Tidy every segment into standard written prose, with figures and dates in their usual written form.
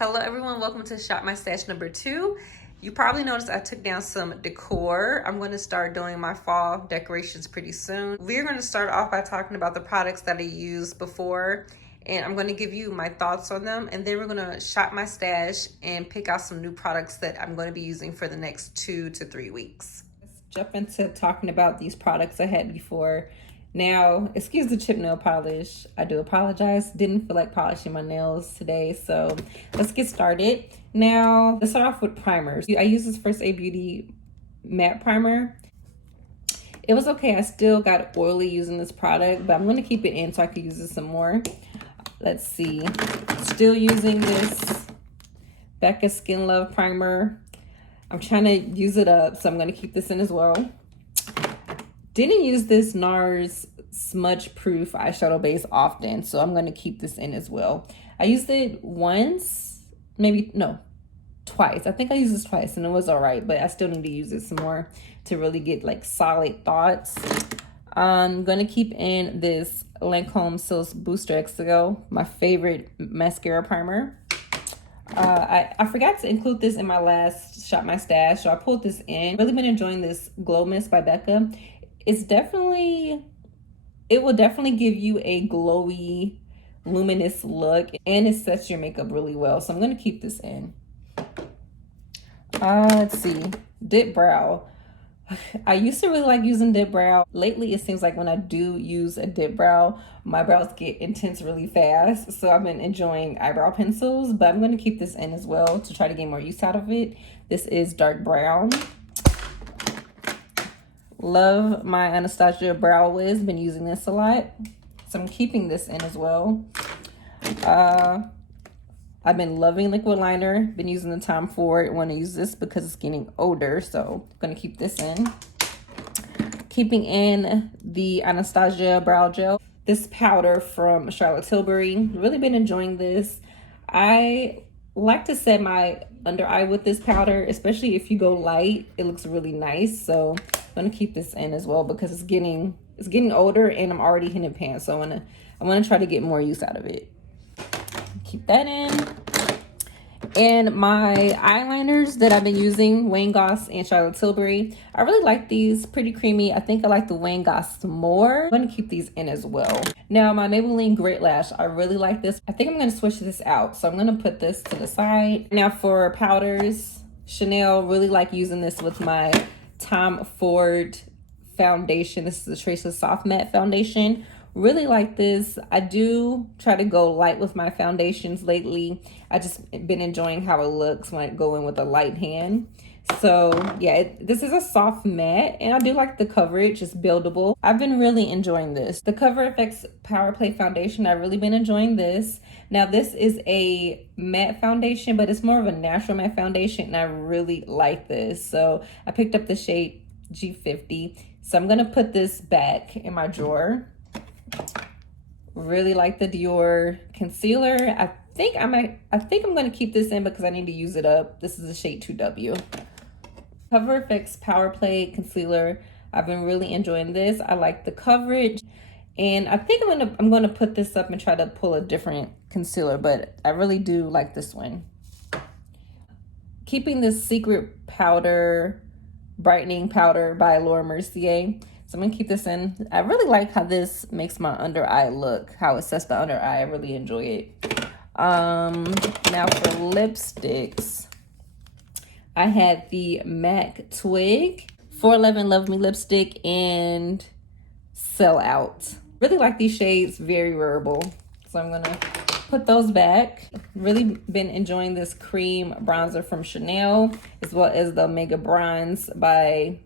Hello everyone, welcome to Shop My Stash number 2. You probably noticed I took down some decor. I'm going to start doing my fall decorations pretty soon. We're going to start off by talking about the products that I used before, and I'm going to give you my thoughts on them, and then we're going to shop my stash and pick out some new products that I'm going to be using for the next 2 to 3 weeks. Let's jump into talking about these products I had before. Now, excuse the chip nail polish. I do apologize. Didn't feel like polishing my nails today, so let's get started. Now, let's start off with primers. I use this First Aid Beauty matte primer. It was okay. I still got oily using this product, but I'm going to keep it in so I can use it some more. Let's see. Still using this Becca Skin Love primer. I'm trying to use it up, so I'm going to keep this in as well. Didn't use this NARS smudge proof eyeshadow base often, so I'm going to keep this in as well. I used it once, twice. I think I used this twice and it was all right, but I still need to use it some more to really get like solid thoughts. I'm going to keep in this Lancome Silks Booster Exego, my favorite mascara primer. I forgot to include this in my last Shop My Stash, so I pulled this in. Really been enjoying this Glow Mist by Becca. It will definitely give you a glowy, luminous look, and it sets your makeup really well. So I'm going to keep this in. Let's see. Dip Brow. I used to really like using dip brow. Lately, it seems like when I do use a dip brow, my brows get intense really fast. So I've been enjoying eyebrow pencils, but I'm going to keep this in as well to try to get more use out of it. This is Dark Brown. Love my Anastasia Brow Wiz. Been using this a lot. So I'm keeping this in as well. I've been loving liquid liner. Been using the Tom Ford. Want to use this because it's getting older. So I'm going to keep this in. Keeping in the Anastasia Brow Gel. This powder from Charlotte Tilbury. Really been enjoying this. I like to set my under eye with this powder, especially if you go light. It looks really nice. So I'm going to keep this in as well because it's getting older and I'm already hitting pants. So I want to try to get more use out of it. Keep that in. And my eyeliners that I've been using, Wayne Goss and Charlotte Tilbury. I really like these, pretty creamy. I think I like the Wayne Goss more. I'm going to keep these in as well. Now, my Maybelline Grit Lash, I really like this. I think I'm going to switch this out. So I'm going to put this to the side. Now for powders, Chanel, really like using this with my Tom Ford foundation. This is the Traceless Soft Matte Foundation. Really like this. I do try to go light with my foundations lately. I just been enjoying how it looks when I go in with a light hand. So yeah, this is a soft matte and I do like the coverage. It's buildable. I've been really enjoying this. The Cover FX Power Play Foundation, I've really been enjoying this. Now this is a matte foundation, but it's more of a natural matte foundation and I really like this. So I picked up the shade G50. So I'm gonna put this back in my drawer. Really like the Dior concealer. I think I'm going to keep this in because I need to use it up. This is the shade 2W. Cover FX Power Play concealer. I've been really enjoying this. I like the coverage, and I think I'm going to put this up and try to pull a different concealer, but I really do like this one. Keeping this Secret Powder Brightening Powder by Laura Mercier. So I'm going to keep this in. I really like how this makes my under eye look, how it sets the under eye. I really enjoy it. Now for lipsticks, I had the MAC Twig 411 Love Me lipstick and Sell Out. Really like these shades, very wearable. So I'm going to put those back. Really been enjoying this cream bronzer from Chanel, as well as the Omega Bronze by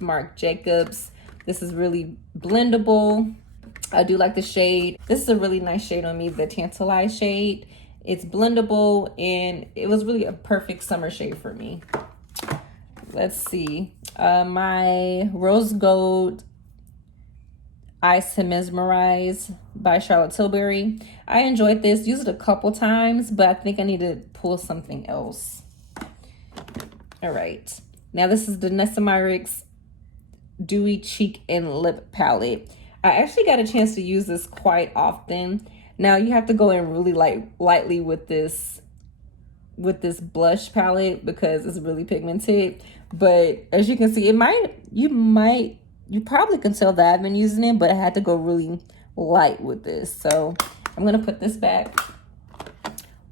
Marc Jacobs. This is really blendable. I do like the shade. This is a really nice shade on me, the Tantalize shade. It's blendable and it was really a perfect summer shade for me. Let's see. My Rose Gold Eyes to Mesmerize by Charlotte Tilbury. I enjoyed this. Used it a couple times, but I think I need to pull something else. All right. Now this is the Nessa Myricks Dewy Cheek and Lip Palette. I actually got a chance to use this quite often. Now you have to go in really lightly with this with this blush palette because it's really pigmented. But as you can see, you probably can tell that I've been using it, but I had to go really light with this. So I'm gonna put this back.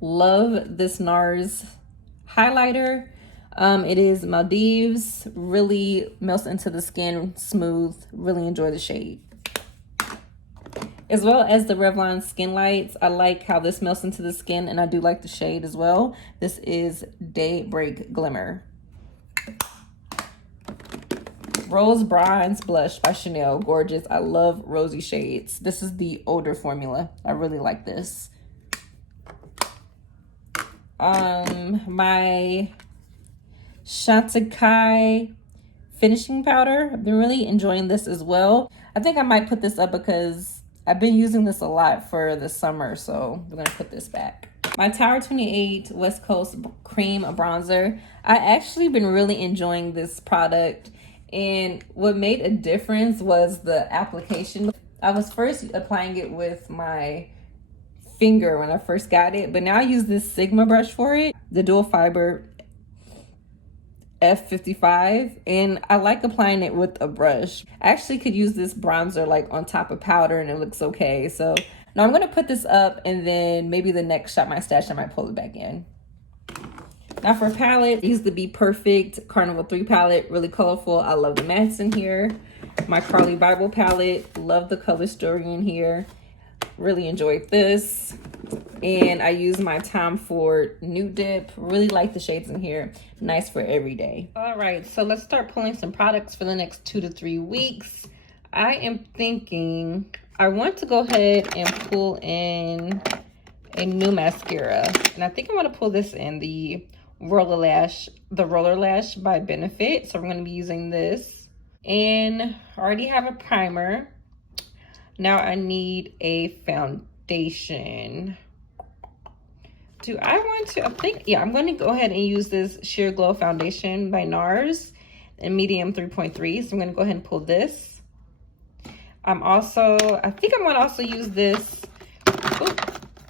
Love this NARS highlighter. It is Maldives, really melts into the skin, smooth, really enjoy the shade. As well as the Revlon Skin Lights. I like how this melts into the skin, and I do like the shade as well. This is Daybreak Glimmer. Rose Bronze Blush by Chanel, gorgeous. I love rosy shades. This is the older formula. I really like this. My Chantecaille finishing powder. I've been really enjoying this as well. I think I might put this up because I've been using this a lot for the summer, so we're gonna put this back. My Tower 28 West Coast Cream Bronzer. I actually been really enjoying this product, and what made a difference was the application. I was first applying it with my finger when I first got it, but now I use this Sigma brush for it, the dual fiber F55, and I like applying it with a brush. I actually could use this bronzer like on top of powder and it looks okay. So now I'm gonna put this up, and then maybe the next Shop My Stash I might pull it back in. Now for palette, I use the Be Perfect Carnival 3 palette, really colorful. I love the mattes in here. My Carly Bible palette, love the color story in here. Really enjoyed this. And I use my Tom Ford Nude Dip. Really like the shades in here. Nice for every day. All right, so let's start pulling some products for the next 2 to 3 weeks. I am thinking I want to go ahead and pull in a new mascara. And I think I want to pull this in, the Roller Lash by Benefit. So we're going to be using this. And I already have a primer. Now I need a foundation. Do I want to, I'm going to go ahead and use this Sheer Glow Foundation by NARS in medium 3.3. So I'm going to go ahead and pull this. I think I'm going to also use this.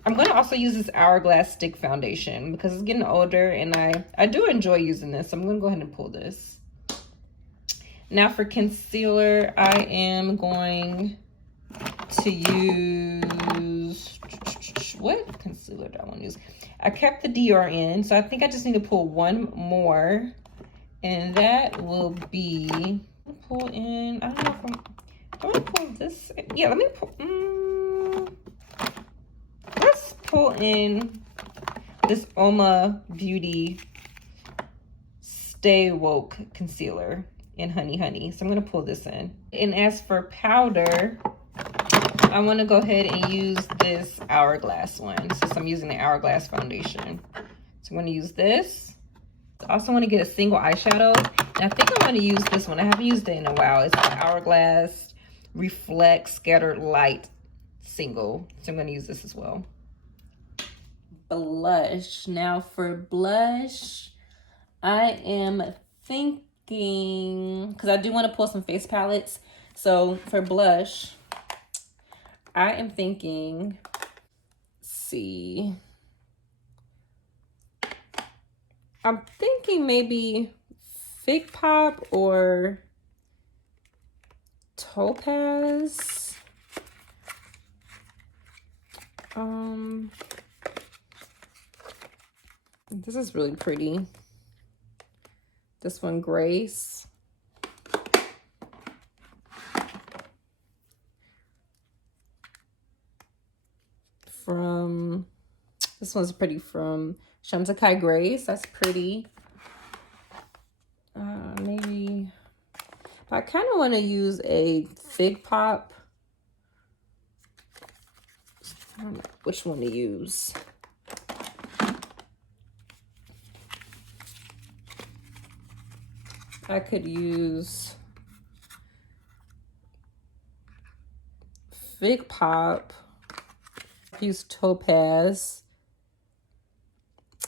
I'm going to also use this Hourglass Stick Foundation because it's getting older and I do enjoy using this. So I'm going to go ahead and pull this. Now for concealer, I am going to use, what concealer do I want to use? I kept the Dior in, so I think I just need to pull one more, and that will be, pull in, I don't know if I want to pull this, yeah, let me pull, let's pull in this Oma Beauty Stay Woke Concealer in Honey Honey, so I'm going to pull this in. And as for powder, I want to go ahead and use this Hourglass one since I'm using the Hourglass foundation. So I'm going to use this. I also want to get a single eyeshadow. And I think I'm going to use this one. I haven't used it in a while. It's the Hourglass Reflect Scattered Light Single. So I'm going to use this as well. Blush. Now for blush, I am thinking, because I do want to pull some face palettes. So for blush, I am thinking, I'm thinking maybe Fig Pop or Topaz. This is really pretty. This one, Grace. This one's pretty from Chantecaille Grace. That's pretty. Maybe, but I kind of want to use a Fig Pop. I don't know which one to use. I could use Fig Pop. Use Topaz.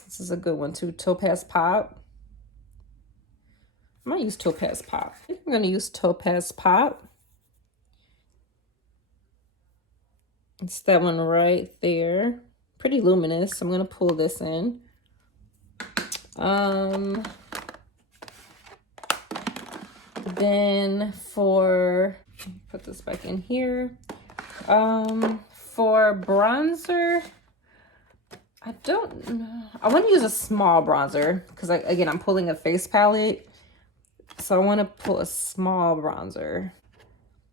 This is a good one too. Topaz Pop. I might use Topaz Pop. I think I'm going to use Topaz Pop. It's that one right there. Pretty luminous. I'm going to pull this in. Then for, put this back in here. For bronzer, I don't know. I want to use a small bronzer because, again, I'm pulling a face palette. So I want to pull a small bronzer.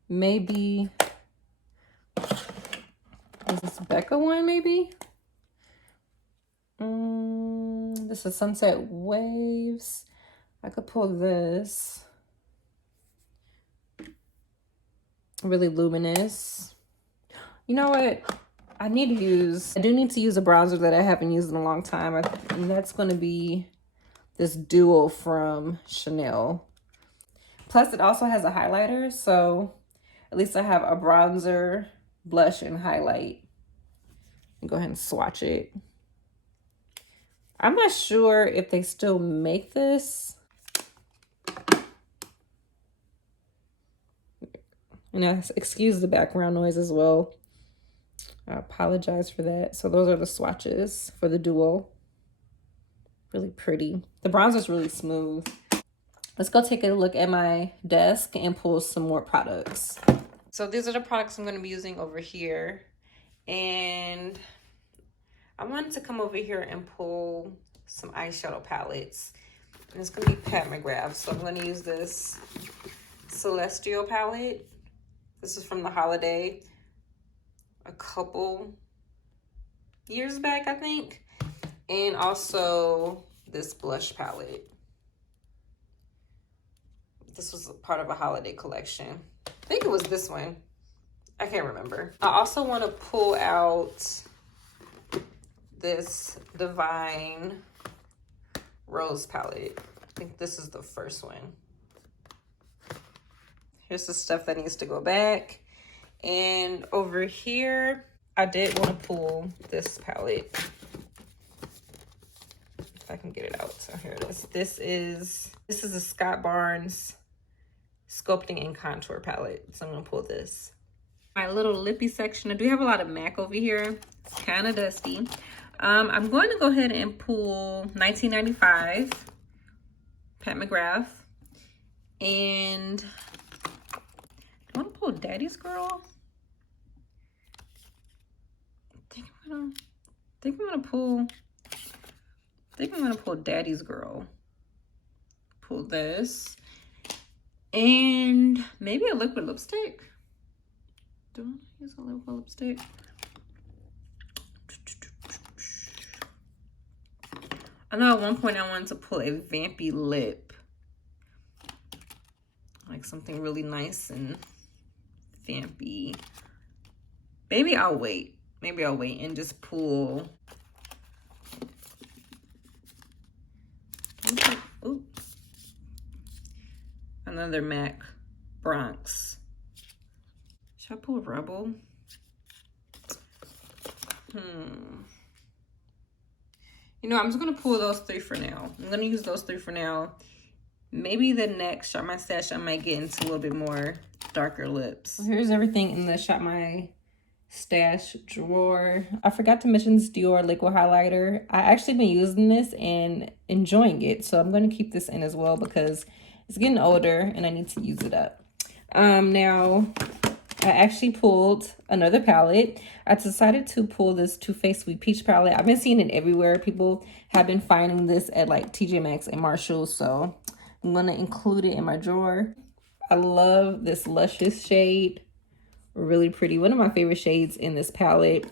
Maybe, is this Becca one maybe? This is Sunset Waves. I could pull this. Really luminous. You know what? I do need to use a bronzer that I haven't used in a long time. And that's going to be this Duo from Chanel. Plus, it also has a highlighter. So at least I have a bronzer, blush, and highlight. Go ahead and swatch it. I'm not sure if they still make this. And excuse the background noise as well. I apologize for that. So those are the swatches for the Duo. Really pretty. The bronzer's really smooth. Let's go take a look at my desk and pull some more products. So these are the products I'm going to be using over here. And I wanted to come over here and pull some eyeshadow palettes. And it's going to be Pat McGrath. So I'm going to use this Celestial palette. This is from the holiday a couple years back, I think. And also this blush palette. This was part of a holiday collection. I think it was this one. I can't remember. I also want to pull out this Divine Rose palette. I think this is the first one. Here's the stuff that needs to go back. And over here, I did want to pull this palette. If I can get it out. So here it is. This is a Scott Barnes Sculpting and Contour palette. So I'm going to pull this. My little lippy section. I do have a lot of MAC over here. It's kind of dusty. I'm going to go ahead and pull 1995 Pat McGrath. And I want to pull Daddy's Girl. I think I'm gonna pull Daddy's Girl. Pull this. And maybe a liquid lipstick. Do I use a liquid lipstick? I know at one point I wanted to pull a vampy lip. Like something really nice and vampy. Maybe I'll wait. Maybe I'll wait and just pull. Ooh. Another MAC Bronx. Should I pull Rebel? You know, I'm just going to pull those three for now. I'm going to use those three for now. Maybe the next Shop My Stash, I might get into a little bit more darker lips. So here's everything in the Shop My Stash drawer. I forgot to mention this Dior liquid highlighter. I actually been using this and enjoying it. So I'm going to keep this in as well because it's getting older and I need to use it up. Now, I actually pulled another palette. I decided to pull this Too Faced Sweet Peach palette. I've been seeing it everywhere. People have been finding this at like TJ Maxx and Marshalls. So I'm going to include it in my drawer. I love this Luscious shade. Really pretty. One of my favorite shades in this palette.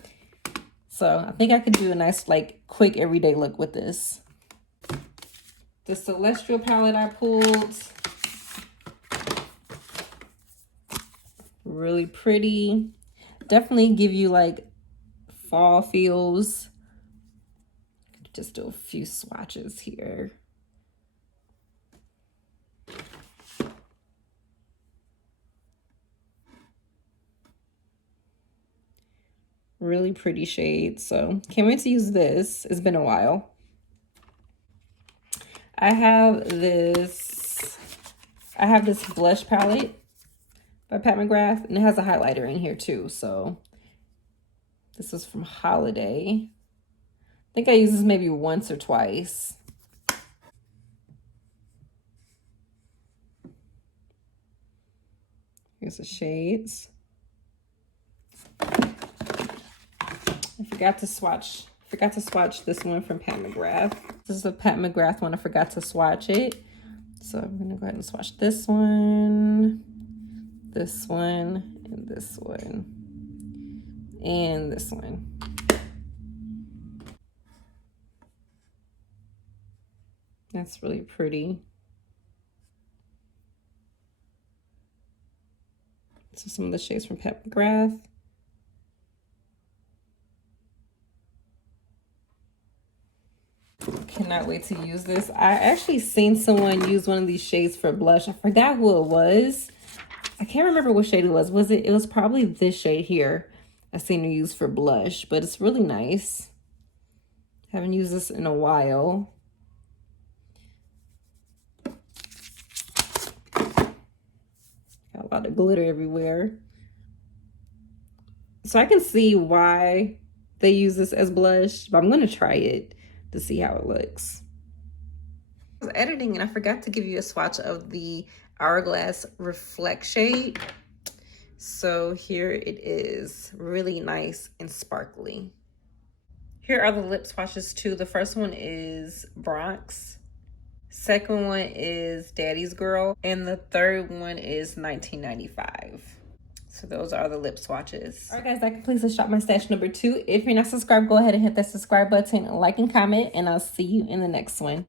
So I think I could do a nice like quick everyday look with this. The Celestial palette I pulled. Really pretty. Definitely give you like fall feels. Just do a few swatches here. Really pretty shade. So can't wait to use this. It's been a while. I have this blush palette by Pat McGrath, and it has a highlighter in here too. So this is from Holiday. I think I used this maybe once or twice. Here's the shades. I forgot to swatch this one from Pat McGrath. This is a Pat McGrath one. I forgot to swatch it. So I'm gonna go ahead and swatch this one, and this one, and this one. That's really pretty. So some of the shades from Pat McGrath. Cannot wait to use this. I actually seen someone use one of these shades for blush. I forgot who it was. I can't remember what shade it was. It was probably this shade here. I seen her use for blush, but it's really nice. Haven't used this in a while. Got a lot of glitter everywhere. So I can see why they use this as blush, but I'm gonna try it to see how it looks. I was editing and I forgot to give you a swatch of the Hourglass Reflect shade. So here it is, really nice and sparkly. Here are the lip swatches too. The first one is Bronx. Second one is Daddy's Girl. And the third one is 1995. So those are the lip swatches. All right, guys, that completes the Shop My Stash number 2. If you're not subscribed, go ahead and hit that subscribe button, like and comment, and I'll see you in the next one.